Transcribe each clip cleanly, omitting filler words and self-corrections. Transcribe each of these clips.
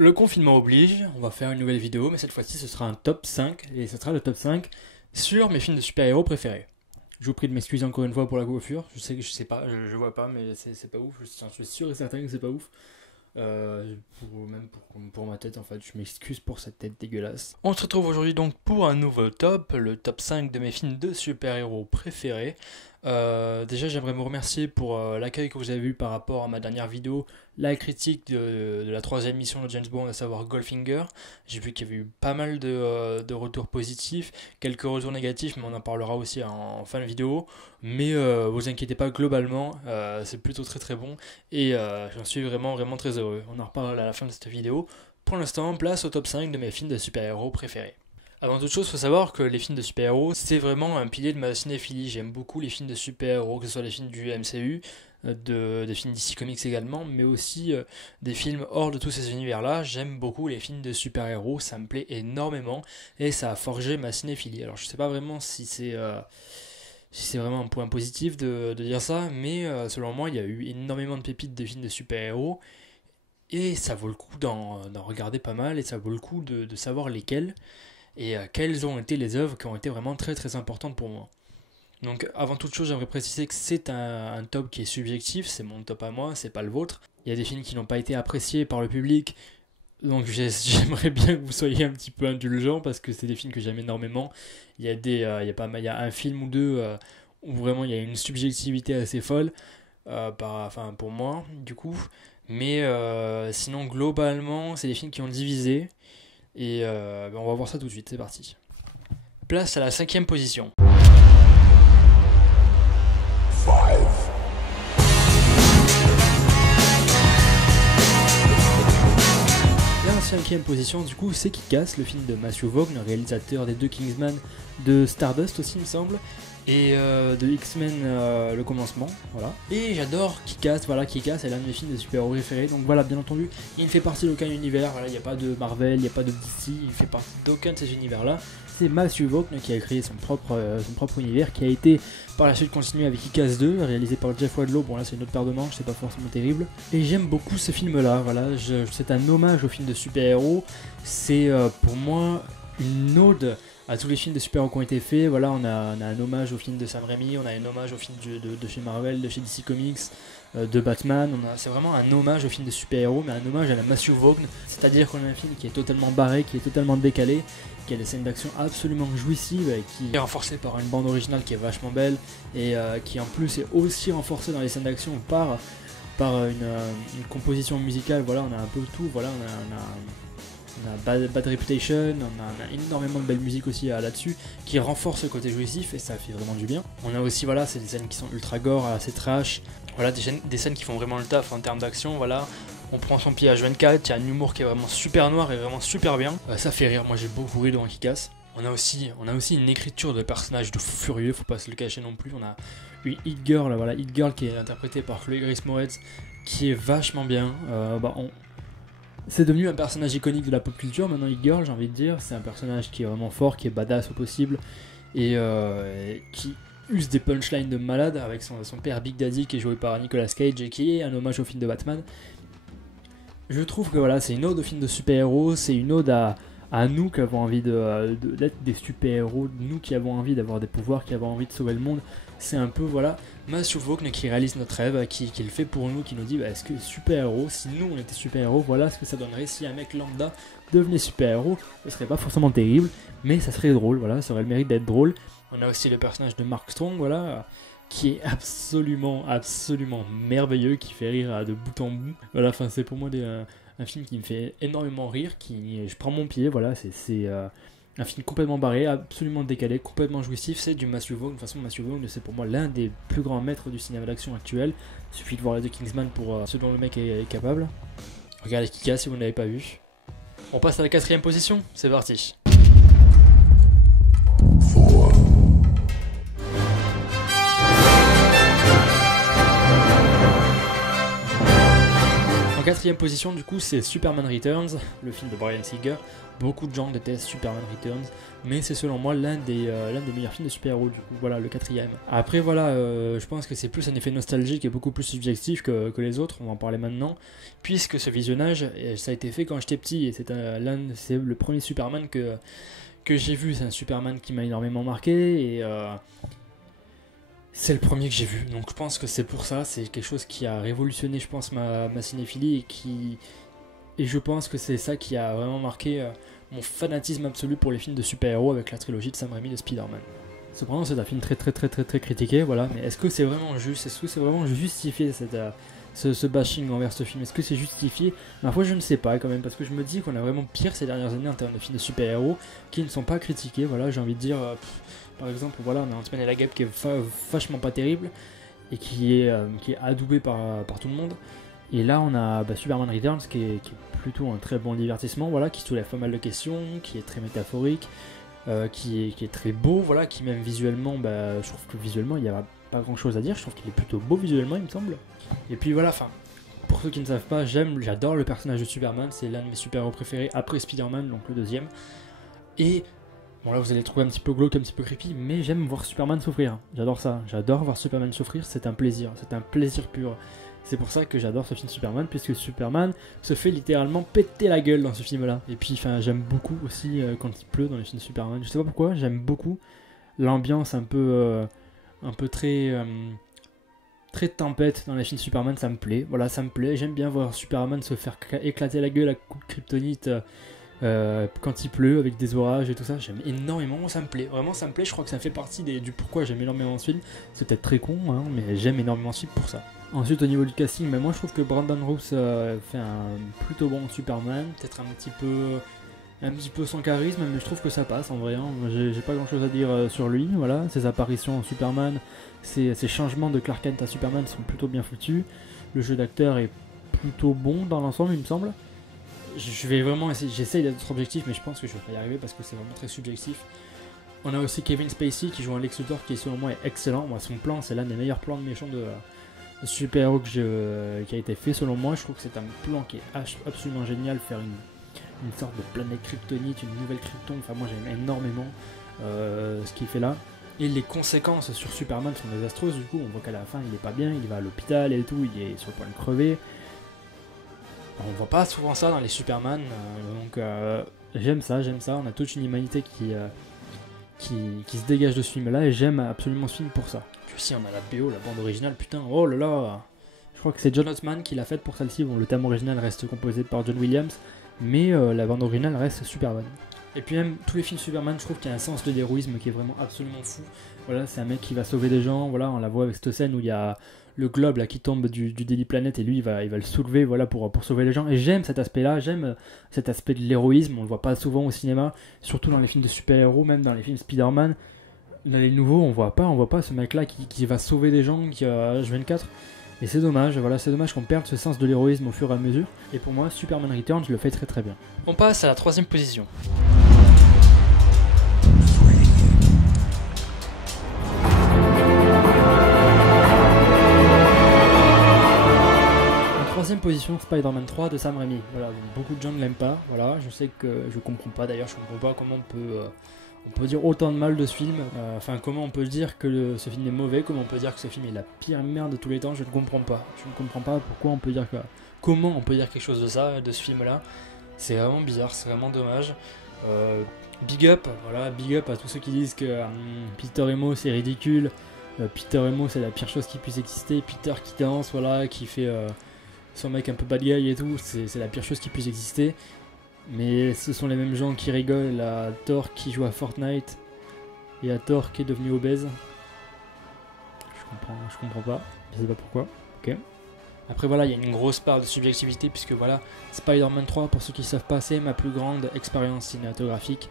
Le confinement oblige, on va faire une nouvelle vidéo, mais cette fois-ci ce sera un top 5, et ce sera le top 5 sur mes films de super-héros préférés. Je vous prie de m'excuser encore une fois pour la coiffure, je sais que je sais pas, je vois pas, mais c'est pas ouf, je suis sûr et certain que c'est pas ouf. Pour ma tête en fait, je m'excuse pour cette tête dégueulasse. On se retrouve aujourd'hui donc pour un nouveau top, le top 5 de mes films de super-héros préférés. Déjà j'aimerais vous remercier pour l'accueil que vous avez eu par rapport à ma dernière vidéo, la critique de la troisième mission de James Bond, à savoir Goldfinger. J'ai vu qu'il y avait eu pas mal de retours positifs, quelques retours négatifs, mais on en parlera aussi en fin de vidéo. Mais vous inquiétez pas, globalement c'est plutôt très très bon et j'en suis vraiment très heureux. On en reparle à la fin de cette vidéo. Pour l'instant, place au top 5 de mes films de super-héros préférés. Avant toute chose, il faut savoir que les films de super-héros, c'est vraiment un pilier de ma cinéphilie. J'aime beaucoup les films de super-héros, que ce soit les films du MCU, des films DC Comics également, mais aussi des films hors de tous ces univers-là. J'aime beaucoup les films de super-héros, ça me plaît énormément et ça a forgé ma cinéphilie. Alors je sais pas vraiment si c'est vraiment un point positif de dire ça, mais selon moi, il y a eu énormément de pépites de films de super-héros et ça vaut le coup d'en regarder pas mal et ça vaut le coup de savoir lesquels. Et quelles ont été les œuvres qui ont été vraiment très importantes pour moi. Donc avant toute chose, j'aimerais préciser que c'est un top qui est subjectif, c'est mon top à moi, c'est pas le vôtre. Il y a des films qui n'ont pas été appréciés par le public, donc j'aimerais bien que vous soyez un petit peu indulgents parce que c'est des films que j'aime énormément. Il y a un film ou deux où vraiment il y a une subjectivité assez folle, pour moi du coup. Mais sinon globalement, c'est des films qui ont divisé. Et on va voir ça tout de suite, c'est parti. Place à la 5e position. La 5e position du coup c'est Kick-Ass, le film de Matthew Vaughn, réalisateur des deux Kingsman, de Stardust aussi il me semble, et de X-Men le commencement, voilà. Et j'adore Kick-Ass, voilà, Kick-Ass est l'un de mes films de super-héros préférés, donc voilà, bien entendu, il ne fait partie d'aucun univers, voilà, il n'y a pas de Marvel, il n'y a pas de DC, il ne fait partie d'aucun de ces univers-là. C'est Matthew Vaughn qui a créé son propre univers, qui a été par la suite continué avec Kick-Ass 2, réalisé par Jeff Wadlow. Bon là c'est une autre paire de manches, c'est pas forcément terrible. Et j'aime beaucoup ce film-là, voilà, c'est un hommage au film de super-héros. C'est pour moi une ode à tous les films de super-héros qui ont été faits. Voilà, on a un hommage au film de Sam Raimi, on a un hommage au film de chez Marvel, de chez DC Comics, de Batman. C'est vraiment un hommage au film de super-héros, mais un hommage à la Matthew Vaughn. C'est-à-dire qu'on a un film qui est totalement barré, qui est totalement décalé, qui a des scènes d'action absolument jouissives, et qui est renforcée par une bande originale qui est vachement belle, et qui en plus est aussi renforcée dans les scènes d'action par une composition musicale. Voilà, on a un peu tout, voilà, on a Bad Reputation, on a énormément de belle musique aussi là-dessus, qui renforce le côté jouissif, et ça fait vraiment du bien. On a aussi, voilà, c'est des scènes qui sont ultra gore, assez trash, voilà, des scènes qui font vraiment le taf en termes d'action, voilà. On prend son pied à H24, il y a un humour qui est vraiment super noir et vraiment super bien. Ça fait rire, moi j'ai beaucoup ri devant Kick-Ass. On a aussi une écriture de personnages de fou furieux, faut pas se le cacher non plus. On a une Hit Girl, voilà, Hit Girl qui est interprétée par Chloé Grace Moretz, qui est vachement bien. C'est devenu un personnage iconique de la pop culture maintenant, Hit Girl, j'ai envie de dire. C'est un personnage qui est vraiment fort, qui est badass au possible, et qui use des punchlines de malade avec son père Big Daddy qui est joué par Nicolas Cage et qui est un hommage au film de Batman. Je trouve que voilà, c'est une ode au film de super-héros, c'est une ode à nous qui avons envie d'être des super-héros, nous qui avons envie d'avoir des pouvoirs, qui avons envie de sauver le monde. C'est un peu, voilà, Matthew Vaughn qui réalise notre rêve, qui le fait pour nous, qui nous dit est-ce que super-héros, si nous on était super-héros, voilà ce que ça donnerait si un mec lambda devenait super-héros. Ce serait pas forcément terrible, mais ça serait drôle, voilà, ça aurait le mérite d'être drôle. On a aussi le personnage de Mark Strong, voilà, qui est absolument merveilleux, qui fait rire de bout en bout. Voilà, enfin c'est pour moi un film qui me fait énormément rire, je prends mon pied, voilà, c'est un film complètement barré, absolument décalé, complètement jouissif. C'est du Matthew Vaughn. De toute façon, Matthew Vaughn, c'est pour moi l'un des plus grands maîtres du cinéma d'action actuel. Il suffit de voir les deux Kingsman pour ce dont le mec est capable. Regardez Kick-Ass si vous ne l'avez pas vu. On passe à la 4e position, c'est parti. En quatrième position du coup c'est Superman Returns, le film de Bryan Singer. Beaucoup de gens détestent Superman Returns, mais c'est selon moi l'un des meilleurs films de super-héros du coup, voilà le quatrième. Après voilà, je pense que c'est plus un effet nostalgique et beaucoup plus subjectif que les autres, on va en parler maintenant, puisque ce visionnage, ça a été fait quand j'étais petit, et c'est le premier Superman que j'ai vu, c'est un Superman qui m'a énormément marqué, et c'est le premier que j'ai vu, donc je pense que c'est pour ça, c'est quelque chose qui a révolutionné je pense ma cinéphilie, et je pense que c'est ça qui a vraiment marqué mon fanatisme absolu pour les films de super-héros avec la trilogie de Sam Raimi de Spider-Man. Cependant, c'est un film très critiqué, voilà, mais est-ce que c'est vraiment juste, est-ce que c'est vraiment justifié ce bashing envers ce film? Est-ce que c'est justifié? Ma foi, je ne sais pas quand même, parce que je me dis qu'on a vraiment pire ces dernières années en termes de films de super-héros qui ne sont pas critiqués, voilà, j'ai envie de dire, par exemple, voilà, on a Ant-Man et la Guêpe qui est vachement pas terrible et qui est adoubé par tout le monde. Et là, on a Superman Returns qui est plutôt un très bon divertissement, voilà, qui soulève pas mal de questions, qui est très métaphorique, qui est très beau, voilà, qui même visuellement, je trouve que visuellement, il n'y a pas grand chose à dire, je trouve qu'il est plutôt beau visuellement, il me semble. Et puis voilà, pour ceux qui ne savent pas, j'adore le personnage de Superman, c'est l'un de mes super-héros préférés après Spider-Man, donc le deuxième. Et bon là vous allez le trouver un petit peu glauque, un petit peu creepy, mais j'aime voir Superman souffrir, j'adore ça, j'adore voir Superman souffrir, c'est un plaisir pur. C'est pour ça que j'adore ce film Superman, puisque Superman se fait littéralement péter la gueule dans ce film-là. Et puis, j'aime beaucoup aussi quand il pleut dans les films Superman. Je sais pas pourquoi, j'aime beaucoup l'ambiance un peu très tempête dans les films Superman, ça me plaît. Voilà, ça me plaît. J'aime bien voir Superman se faire éclater la gueule à coups de kryptonite quand il pleut avec des orages et tout ça. J'aime énormément, ça me plaît. Vraiment, ça me plaît. Je crois que ça fait partie du pourquoi j'aime énormément ce film. C'est peut-être très con, hein, mais j'aime énormément ce film pour ça. Ensuite, au niveau du casting, moi je trouve que Brandon Routh fait un plutôt bon Superman, peut-être un petit peu sans charisme, mais je trouve que ça passe en vrai. Hein. J'ai pas grand chose à dire sur lui. Voilà, ses apparitions en Superman, ses changements de Clark Kent à Superman sont plutôt bien foutus. Le jeu d'acteur est plutôt bon dans l'ensemble, il me semble. Je vais vraiment essayer, j'essaye d'être objectif, mais je pense que je vais pas y arriver parce que c'est vraiment très subjectif. On a aussi Kevin Spacey qui joue un Lex Luthor qui selon moi est excellent. Moi, son plan, c'est l'un des meilleurs plans de méchants de super-héros qui a été fait selon moi. Je trouve que c'est un plan qui est absolument génial, faire une sorte de planète kryptonite, une nouvelle Krypton, moi j'aime énormément ce qu'il fait là. Et les conséquences sur Superman sont désastreuses, du coup on voit qu'à la fin il est pas bien, il va à l'hôpital et tout, il est sur le point de crever. On voit pas souvent ça dans les Superman, donc j'aime ça, on a toute une humanité qui se dégage de ce film là et j'aime absolument ce film pour ça. Puis aussi on a la BO, la bande originale, putain, oh là là, je crois que c'est John Ottman qui l'a faite pour celle-ci. Bon, le thème original reste composé par John Williams, mais la bande originale reste super bonne. Et puis même tous les films Superman, je trouve qu'il y a un sens de l'héroïsme qui est vraiment absolument fou. Voilà, c'est un mec qui va sauver des gens, voilà, on la voit avec cette scène où il y a le globe là qui tombe du Daily Planet et lui il va le soulever, voilà, pour sauver les gens. Et j'aime cet aspect-là, j'aime cet aspect de l'héroïsme, on le voit pas souvent au cinéma, surtout dans les films de super-héros, même dans les films Spider-Man. Dans les nouveaux, on voit pas ce mec-là qui va sauver des gens, qui a H24. Et c'est dommage, voilà, c'est dommage qu'on perde ce sens de l'héroïsme au fur et à mesure. Et pour moi, Superman Returns le fait très très bien. On passe à la troisième position. En troisième position, Spider-Man 3 de Sam Raimi. Voilà, beaucoup de gens ne l'aiment pas. Voilà, je sais que je comprends pas. D'ailleurs, je comprends pas comment on peut dire autant de mal de ce film. Comment on peut dire que ce film est mauvais, comment on peut dire que ce film est la pire merde de tous les temps, je ne comprends pas. Je ne comprends pas pourquoi on peut dire quoi. Comment on peut dire quelque chose de ça, de ce film-là. C'est vraiment bizarre, c'est vraiment dommage. Big up, voilà, big up à tous ceux qui disent que Peter Emo c'est ridicule. Peter Emo c'est la pire chose qui puisse exister. Peter qui danse, voilà, qui fait son mec un peu bad guy et tout, c'est la pire chose qui puisse exister. Mais ce sont les mêmes gens qui rigolent à Thor qui joue à Fortnite et à Thor qui est devenu obèse. Je comprends pas, je sais pas pourquoi. Ok. Après voilà, il y a une grosse part de subjectivité puisque voilà, Spider-Man 3, pour ceux qui ne savent pas, c'est ma plus grande expérience cinématographique.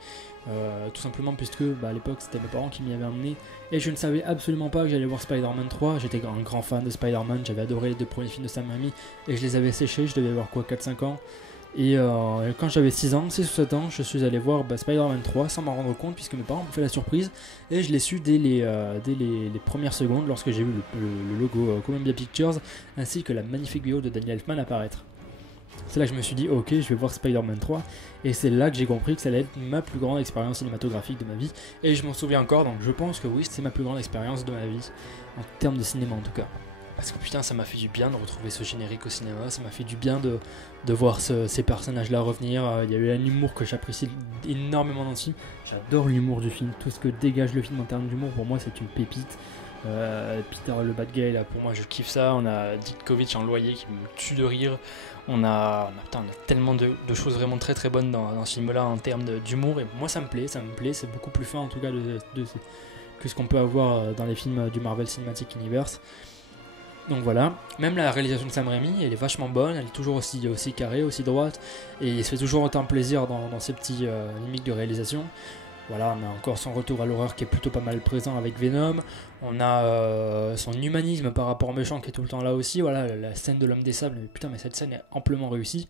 Tout simplement puisque à l'époque c'était mes parents qui m'y avaient emmené et je ne savais absolument pas que j'allais voir Spider-Man 3. J'étais un grand fan de Spider-Man, j'avais adoré les 2 premiers films de Sam Raimi et je les avais séchés, je devais avoir 4-5 ans. Et quand j'avais 6 ou 7 ans, je suis allé voir Spider-Man 3 sans m'en rendre compte puisque mes parents m'ont fait la surprise et je l'ai su dès les premières secondes lorsque j'ai vu le logo Columbia Pictures ainsi que la magnifique vidéo de Danny Elfman apparaître. C'est là que je me suis dit ok, je vais voir Spider-Man 3, et c'est là que j'ai compris que ça allait être ma plus grande expérience cinématographique de ma vie, et je m'en souviens encore, donc je pense que oui, c'est ma plus grande expérience de ma vie, en termes de cinéma en tout cas. Parce que putain, ça m'a fait du bien de retrouver ce générique au cinéma, ça m'a fait du bien de voir ces personnages-là revenir. Il y a eu un humour que j'apprécie énormément dans ce film. J'adore l'humour du film, tout ce que dégage le film en termes d'humour, pour moi c'est une pépite. Peter le bad guy, là, pour moi je kiffe ça. On a Ditkovich en loyer qui me tue de rire. On a tellement de choses vraiment très très bonnes dans ce film-là en termes d'humour, et moi ça me plaît, c'est beaucoup plus fin en tout cas que ce qu'on peut avoir dans les films du Marvel Cinematic Universe. Donc voilà, même la réalisation de Sam Raimi, elle est vachement bonne, elle est toujours aussi carrée, aussi droite, et il se fait toujours autant plaisir dans ces petits gimmicks de réalisation. Voilà, on a encore son retour à l'horreur qui est plutôt pas mal présent avec Venom, on a son humanisme par rapport au méchant qui est tout le temps là aussi. Voilà, la scène de l'homme des sables, mais putain, mais cette scène est amplement réussie.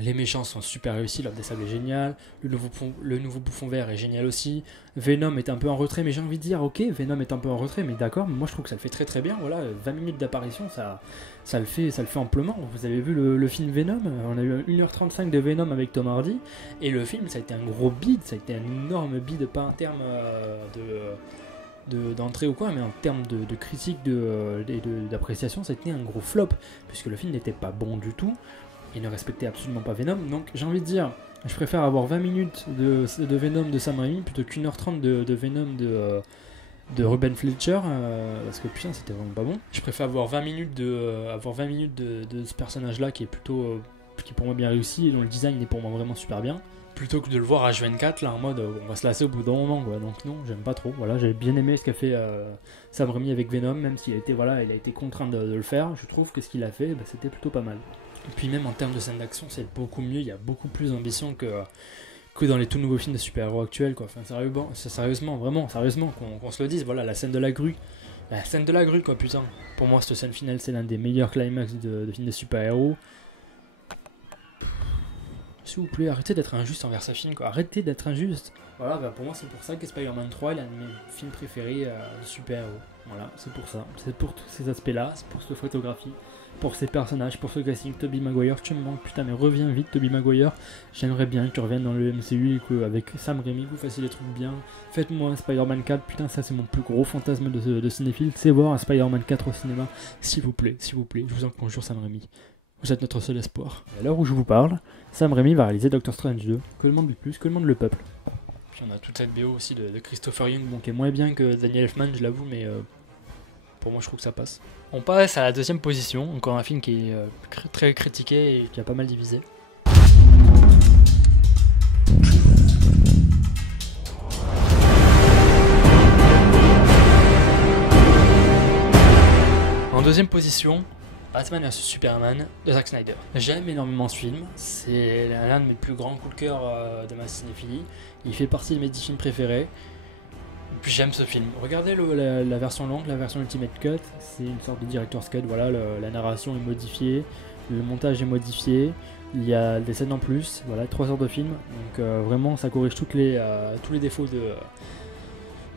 Les méchants sont super réussis, l'homme des sables est génial, le nouveau bouffon vert est génial aussi, Venom est un peu en retrait, mais j'ai envie de dire ok, Venom est un peu en retrait, mais d'accord, mais moi je trouve que ça le fait très très bien. Voilà, 20 minutes d'apparition, ça le fait amplement. Vous avez vu le film Venom, on a eu 1h35 de Venom avec Tom Hardy, et le film ça a été un gros bide, ça a été un énorme bide, pas en termes d'entrée ou quoi, mais en termes de critique, d'appréciation, ça a été un gros flop, puisque le film n'était pas bon du tout. Il ne respectait absolument pas Venom, donc j'ai envie de dire, je préfère avoir 20 minutes de Venom de Sam Raimi plutôt qu'1h30 de Venom de Ruben Fletcher, parce que putain c'était vraiment pas bon. Je préfère avoir 20 minutes de ce personnage-là qui est plutôt, qui est pour moi bien réussi, et dont le design est pour moi vraiment super bien, plutôt que de le voir H24 là en mode on va se lasser au bout d'un moment quoi. Donc non, j'aime pas trop. Voilà, j'avais bien aimé ce qu'a fait Sam Raimi avec Venom, même s'il a été contraint de le faire. Je trouve que ce qu'il a fait, c'était plutôt pas mal. Et puis même en termes de scène d'action, c'est beaucoup mieux, il y a beaucoup plus d'ambition que dans les tout nouveaux films de super-héros actuels quoi. Enfin sérieusement, qu'on se le dise. Voilà, la scène de la grue quoi, putain. Pour moi cette scène finale c'est l'un des meilleurs climax de films de super-héros. S'il vous plaît, arrêtez d'être injuste envers sa film quoi, arrêtez d'être injuste. Voilà, pour moi c'est pour ça que Spider-Man 3 est l'un de mes films préférés de super-héros. Voilà, c'est pour ça, c'est pour tous ces aspects-là, c'est pour cette photographie, pour ces personnages, pour ce casting. Tobey Maguire, tu me manques, putain, mais reviens vite, Tobey Maguire. J'aimerais bien que tu reviennes dans le MCU et qu'avec Sam Raimi, vous fassiez des trucs bien. Faites-moi un Spider-Man 4, putain, ça c'est mon plus gros fantasme de cinéphile, c'est voir un Spider-Man 4 au cinéma. S'il vous plaît, je vous en conjure, Sam Raimi. Vous êtes notre seul espoir. Et à l'heure où je vous parle, Sam Raimi va réaliser Doctor Strange 2. Que demande le plus, que demande le peuple. Puis on a toute cette BO aussi de Christopher Young, bon, qui est moins bien que Daniel Elfman, je l'avoue, mais pour moi je trouve que ça passe. On passe à la deuxième position, encore un film qui est très critiqué et qui a pas mal divisé. En deuxième position, Batman vs Superman de Zack Snyder. J'aime énormément ce film, c'est l'un de mes plus grands coups de cœur de ma cinéphilie. Il fait partie de mes 10 films préférés. J'aime ce film. Regardez la version longue, la version Ultimate Cut, c'est une sorte de director's cut. Voilà, la narration est modifiée, le montage est modifié, il y a des scènes en plus. Voilà, 3 heures de film, donc vraiment ça corrige tous les défauts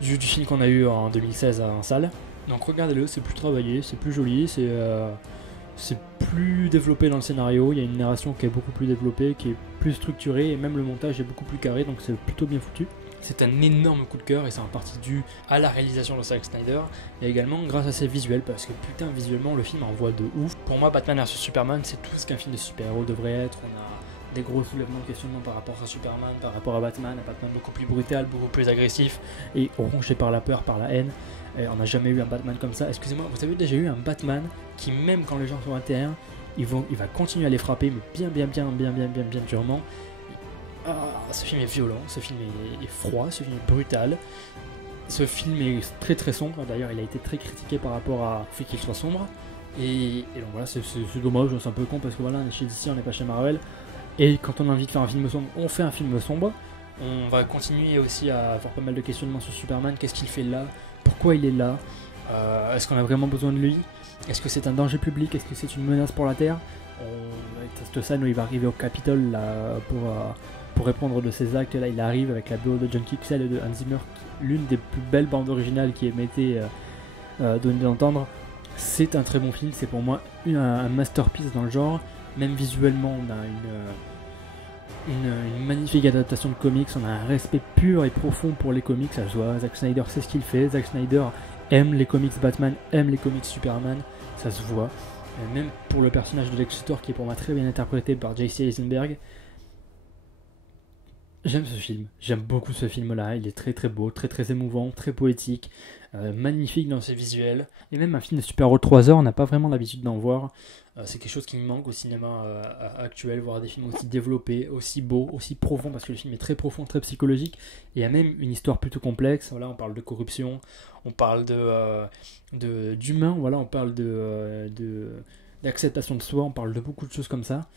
du film qu'on a eu en 2016 en salle. Donc regardez-le, c'est plus travaillé, c'est plus joli, c'est plus développé dans le scénario, il y a une narration qui est beaucoup plus développée, qui est plus structurée, et même le montage est beaucoup plus carré, donc c'est plutôt bien foutu. C'est un énorme coup de cœur, et c'est en partie dû à la réalisation de Zack Snyder, et également grâce à ses visuels, parce que putain, visuellement le film envoie de ouf. Pour moi, Batman vs Superman, c'est tout ce qu'un film de super-héros devrait être. On a des gros soulèvements de questionnements par rapport à Superman, par rapport à Batman, un Batman beaucoup plus brutal, beaucoup plus agressif, et rongé par la peur, par la haine. Et on n'a jamais eu un Batman comme ça. Excusez-moi, vous avez déjà eu un Batman qui, même quand les gens sont à terre, il va continuer à les frapper, mais bien durement. Ce film est violent, ce film est froid, ce film est brutal. Ce film est très très sombre. D'ailleurs, il a été très critiqué par rapport à fait qu'il soit sombre. Et donc voilà, c'est dommage, c'est un peu con parce que voilà, on est chez DC, on n'est pas chez Marvel. Et quand on a envie de faire un film sombre, on fait un film sombre. On va continuer aussi à avoir pas mal de questionnements sur Superman. Qu'est-ce qu'il fait là? Pourquoi il est là? Est-ce qu'on a vraiment besoin de lui? Est-ce que c'est un danger public? Est-ce que c'est une menace pour la Terre? Cette scène où il va arriver au Capitole là, pour répondre de ses actes, là il arrive avec la BO de John Kixel et de Hans Zimmer, l'une des plus belles bandes originales qui ait été donnée d'entendre. C'est un très bon film, c'est pour moi un masterpiece dans le genre. Même visuellement, on a une magnifique adaptation de comics, on a un respect pur et profond pour les comics, ça se voit. Zack Snyder sait ce qu'il fait, Zack Snyder aime les comics Batman, aime les comics Superman, ça se voit. Et même pour le personnage de Lex Luthor qui est pour moi très bien interprété par J.C. Eisenberg. J'aime ce film, j'aime beaucoup ce film-là, il est très très beau, très très émouvant, très poétique, magnifique dans ses visuels. Et même un film de super-héros de 3 heures, on n'a pas vraiment l'habitude d'en voir. C'est quelque chose qui me manque au cinéma actuel, voir des films aussi développés, aussi beaux, aussi profonds, parce que le film est très profond, très psychologique. Et il y a même une histoire plutôt complexe, voilà, on parle de corruption, on parle d'humain, voilà, on parle d'acceptation de soi, on parle de beaucoup de choses comme ça.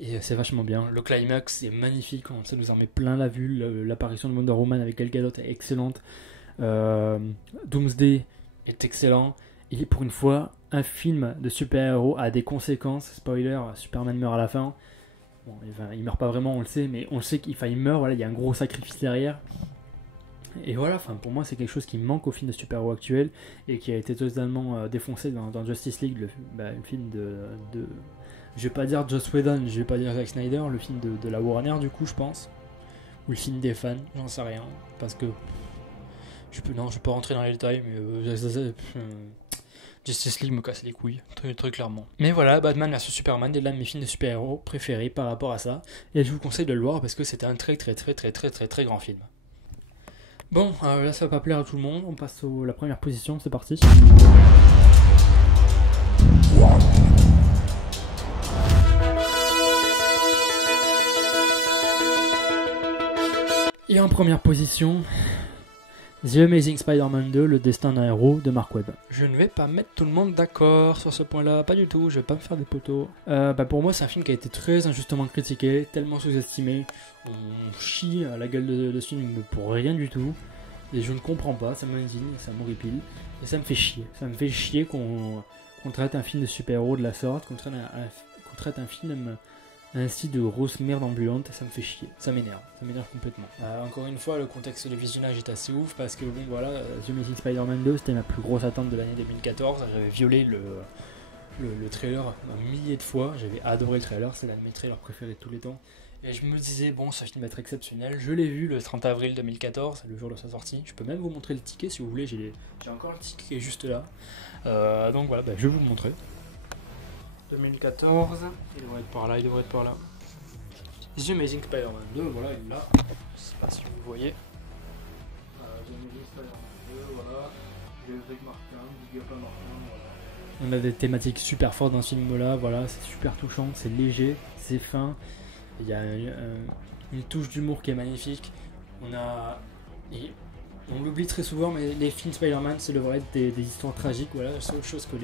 Et c'est vachement bien. Le climax est magnifique, ça nous en met plein la vue. L'apparition de Wonder Woman avec Gal Gadot est excellente. Doomsday est excellent. Et pour une fois, un film de super-héros a des conséquences. Spoiler, Superman meurt à la fin. Bon, il meurt pas vraiment, on le sait, mais on le sait qu'il meurt. Voilà, il y a un gros sacrifice derrière. Et voilà, pour moi, c'est quelque chose qui manque au film de super-héros actuel et qui a été totalement défoncé dans Justice League, le film de je vais pas dire Joss Whedon, je vais pas dire Zack Snyder, le film de la Warner du coup je pense, ou le film des fans, j'en sais rien, parce que je peux pas rentrer dans les détails, mais Justice League me casse les couilles, très, très clairement. Mais voilà, Batman vs Superman est l'un de mes films de super-héros préférés par rapport à ça, et je vous conseille de le voir parce que c'était un très très très très très très très grand film. Bon, là ça va pas plaire à tout le monde, on passe à la première position, c'est parti. Et en première position, The Amazing Spider-Man 2, le destin d'un héros de Mark Webb. Je ne vais pas mettre tout le monde d'accord sur ce point-là, pas du tout, je vais pas me faire des poteaux. Pour moi, c'est un film qui a été très injustement critiqué, tellement sous-estimé. On chie à la gueule de ce film pour rien du tout. Et je ne comprends pas, ça m'indigne, ça m'horripile. Et ça me fait chier. Ça me fait chier qu'on traite un film de super-héros de la sorte, qu'on traite un film ainsi de grosse merde ambulante, ça me fait chier, ça m'énerve complètement. Encore une fois, le contexte de visionnage est assez ouf parce que bon voilà, The Amazing Spider-Man 2 c'était ma plus grosse attente de l'année 2014, j'avais violé le trailer un millier de fois, j'avais adoré le trailer, c'est l'un de mes trailers préférés de tous les temps. Et je me disais, bon, ce film va être exceptionnel. Je l'ai vu le 30 avril 2014, le jour de sa sortie. Je peux même vous montrer le ticket si vous voulez, j'ai encore le ticket qui est juste là. Donc voilà, je vais vous le montrer. 2014, il devrait être par là, The Amazing Spider-Man 2, voilà, il est là. Je sais pas si vous voyez. The Amazing Spider-Man 2, voilà. Avec Martin, Big Up à Martin, voilà. On a des thématiques super fortes dans ce film-là, voilà, c'est super touchant, c'est léger, c'est fin. Il y a une touche d'humour qui est magnifique. On l'oublie très souvent, mais les films Spider-Man, c'est devrait être des histoires tragiques, voilà, la seule chose que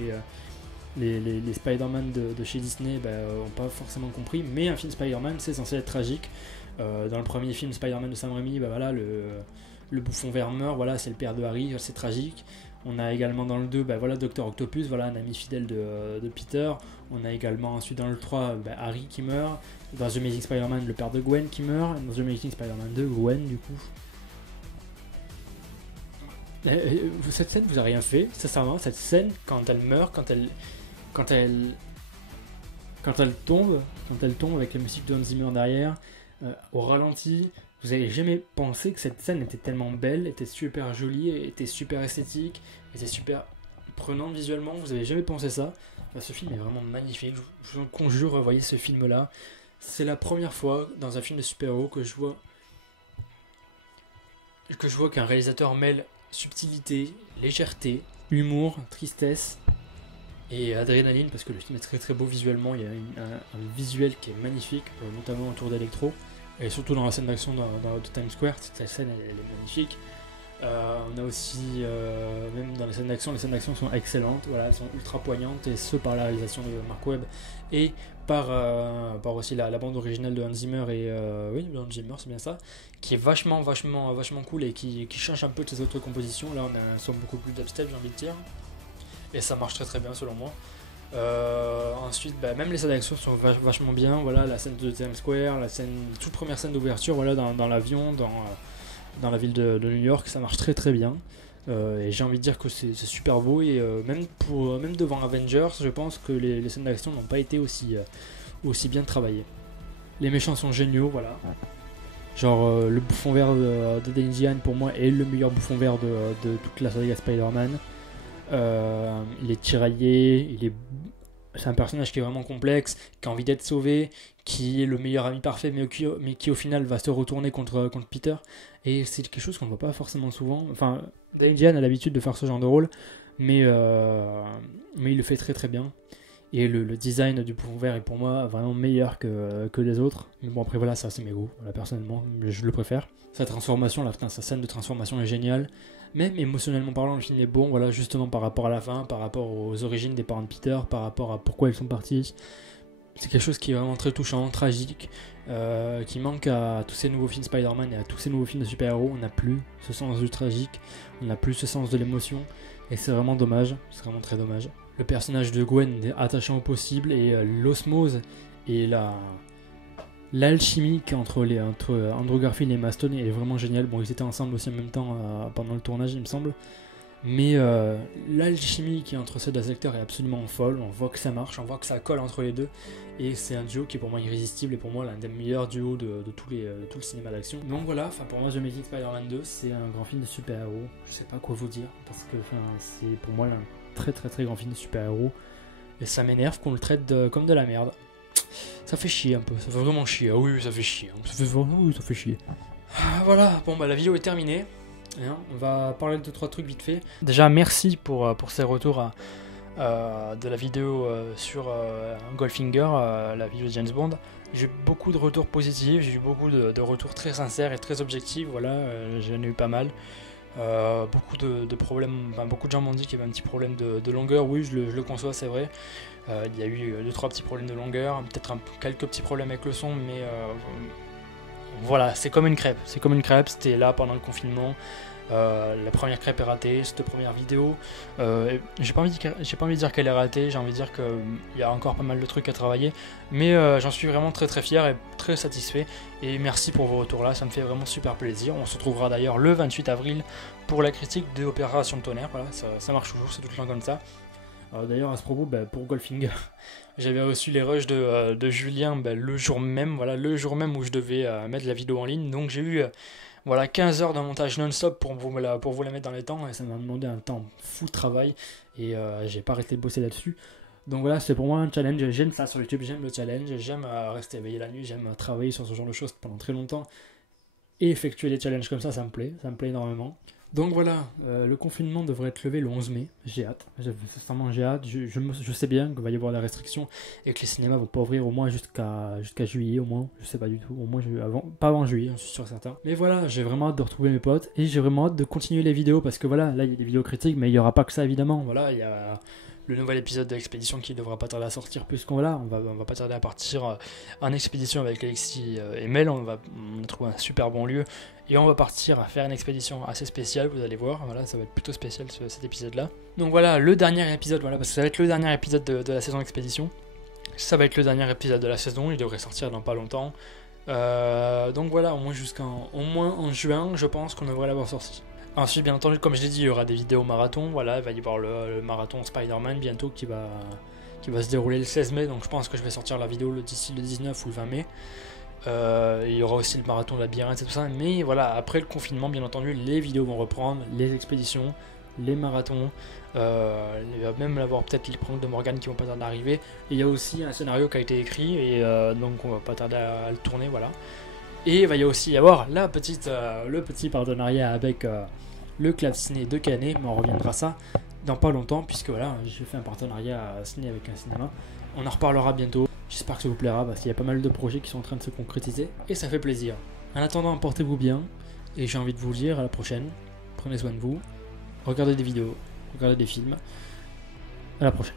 les Spider-Man de chez Disney n'ont pas forcément compris, mais un film Spider-Man c'est censé être tragique. Dans le premier film Spider-Man de Sam Raimi, voilà, le bouffon vert meurt, voilà, c'est le père de Harry, c'est tragique. On a également dans le 2, voilà, Dr Octopus, voilà, un ami fidèle de Peter. On a également ensuite dans le 3, Harry qui meurt. Dans The Amazing Spider-Man, le père de Gwen qui meurt. Dans The Amazing Spider-Man 2, Gwen du coup. Cette scène vous a rien fait, sincèrement, cette scène quand elle meurt, quand elle tombe avec la musique de Hans Zimmer derrière, au ralenti, vous avez jamais pensé que cette scène était tellement belle, était super jolie, était super esthétique, était super prenante visuellement, vous avez jamais pensé ça. Ce film est vraiment magnifique, je vous conjure, voyez ce film là. C'est la première fois dans un film de super-héros que je vois qu'un réalisateur mêle subtilité, légèreté, humour, tristesse et adrénaline, parce que le film est très très beau visuellement, il y a un visuel qui est magnifique, notamment autour d'Electro, et surtout dans la scène d'action dans Times Square, cette scène elle est magnifique. On a aussi, même dans les scènes d'action sont excellentes, voilà, elles sont ultra poignantes, et ce par la réalisation de Mark Webb, et par aussi la bande originale de Hans Zimmer, oui, Hans Zimmer c'est bien ça, qui est vachement cool et qui change un peu de ses autres compositions. Là on a un son beaucoup plus dubstep, j'ai envie de dire, et ça marche très très bien selon moi. Ensuite, même les scènes d'action sont vachement bien, voilà, la scène de Times Square, toute première scène d'ouverture, voilà, dans l'avion, dans la ville de New York, ça marche très très bien. Et j'ai envie de dire que c'est super beau, et même devant Avengers, je pense que les scènes d'action n'ont pas été aussi aussi bien travaillé. Les méchants sont géniaux, voilà. Genre le bouffon vert de Danny Rand pour moi est le meilleur bouffon vert de toute la saga Spider-Man. Il est tiraillé, c'est un personnage qui est vraiment complexe, qui a envie d'être sauvé, qui est le meilleur ami parfait, mais qui au final va se retourner contre Peter. Et c'est quelque chose qu'on ne voit pas forcément souvent. Enfin, Danny Rand a l'habitude de faire ce genre de rôle, mais il le fait très très bien. Et le design du bouffon vert est pour moi vraiment meilleur que les autres. Mais bon, après voilà, ça c'est mes goûts. Voilà, personnellement, je le préfère. Sa transformation, sa scène de transformation est géniale. Même émotionnellement parlant, le film est bon, voilà, justement par rapport à la fin, par rapport aux origines des parents de Peter, par rapport à pourquoi ils sont partis. C'est quelque chose qui est vraiment très touchant, tragique, qui manque à tous ces nouveaux films Spider-Man et à tous ces nouveaux films de super-héros. On n'a plus ce sens du tragique, on n'a plus ce sens de l'émotion, et c'est vraiment dommage, c'est vraiment très dommage. Le personnage de Gwen est attachant au possible, et l'osmose et l'alchimie entre Andrew Garfield et Emma Stone est vraiment géniale. Bon, ils étaient ensemble aussi en même temps pendant le tournage, il me semble. Mais l'alchimie qui est entre ces deux acteurs est absolument folle. On voit que ça marche, on voit que ça colle entre les deux. Et c'est un duo qui est pour moi irrésistible et pour moi l'un des meilleurs duos de tout le cinéma d'action. Donc voilà, pour moi The Amazing Spider-Man 2, c'est un grand film de super-héros. Je sais pas quoi vous dire, parce que c'est pour moi un très très très grand film de super-héros. Et ça m'énerve qu'on le traite comme de la merde. Ça fait chier un peu, ça fait vraiment chier. Ah oui, ça fait chier. Ça fait chier. Voilà, bon la vidéo est terminée. On va parler de 2-3 trucs vite fait. Déjà, merci pour ces retours de la vidéo sur Goldfinger, la vidéo de James Bond. J'ai eu beaucoup de retours positifs, j'ai eu beaucoup de retours très sincères et très objectifs. Voilà, j'en ai eu pas mal. Beaucoup de problèmes, beaucoup de gens m'ont dit qu'il y avait un petit problème de longueur. Oui, je le conçois, c'est vrai. Il y a eu 2-3 petits problèmes de longueur, peut-être quelques petits problèmes avec le son, mais voilà, c'est comme une crêpe. C'était là pendant le confinement. La première crêpe est ratée, cette première vidéo. J'ai pas envie de dire qu'elle est ratée, j'ai envie de dire qu'il y a encore pas mal de trucs à travailler. Mais j'en suis vraiment très très fier et très satisfait. Et merci pour vos retours là, ça me fait vraiment super plaisir. On se retrouvera d'ailleurs le 28 avril pour la critique de Opération Tonnerre. Voilà, ça marche toujours, c'est tout le temps comme ça. D'ailleurs à ce propos, pour Goldfinger, j'avais reçu les rushs de Julien le jour même où je devais mettre la vidéo en ligne. Donc j'ai eu 15 heures de montage non-stop pour vous la mettre dans les temps, et ça m'a demandé un temps fou de travail, et j'ai pas arrêté de bosser là-dessus. Donc voilà, c'est pour moi un challenge. J'aime ça sur YouTube, j'aime le challenge, j'aime rester éveillé la nuit, j'aime travailler sur ce genre de choses pendant très longtemps, et effectuer des challenges comme ça me plaît énormément. Donc voilà, le confinement devrait être levé le 11 mai, j'ai hâte, sincèrement j'ai hâte, je sais bien qu'il va y avoir des restrictions et que les cinémas vont pas ouvrir au moins jusqu'à juillet au moins, je sais pas du tout, au moins pas avant juillet, je suis sûr certain. Mais voilà, j'ai vraiment hâte de retrouver mes potes et j'ai vraiment hâte de continuer les vidéos parce que voilà, là il y a des vidéos critiques mais il y aura pas que ça évidemment, voilà, il y a le nouvel épisode de l'Expédition qui devra pas tarder à sortir puisqu'on on va pas tarder à partir en expédition avec Alexis et Mel, on a trouvé un super bon lieu et on va partir à faire une expédition assez spéciale, vous allez voir, voilà, ça va être plutôt spécial cet épisode là. Donc voilà, le dernier épisode, parce que ça va être le dernier épisode de la saison Expédition, ça va être le dernier épisode de la saison, il devrait sortir dans pas longtemps. Donc voilà, au moins en juin, je pense qu'on devrait l'avoir sorti. Ensuite, bien entendu, comme je l'ai dit, il y aura des vidéos marathon. Voilà, il va y avoir le marathon Spider-Man bientôt qui va se dérouler le 16 mai. Donc je pense que je vais sortir la vidéo d'ici le 19 ou le 20 mai. Il y aura aussi le marathon de labyrinthe et tout ça. Mais voilà, après le confinement, bien entendu, les vidéos vont reprendre, les expéditions, les marathons. Il va même avoir peut-être les prologues de Morgan qui vont pas tarder à arriver. Et il y a aussi un scénario qui a été écrit et donc on va pas tarder à le tourner, voilà. Et il va y aussi y avoir le petit partenariat avec le Club Ciné de Canet, mais on reviendra ça dans pas longtemps, puisque voilà, j'ai fait un partenariat ciné avec un cinéma. On en reparlera bientôt, j'espère que ça vous plaira, parce qu'il y a pas mal de projets qui sont en train de se concrétiser, et ça fait plaisir. En attendant, portez-vous bien, et j'ai envie de vous le dire, à la prochaine, prenez soin de vous, regardez des vidéos, regardez des films, à la prochaine.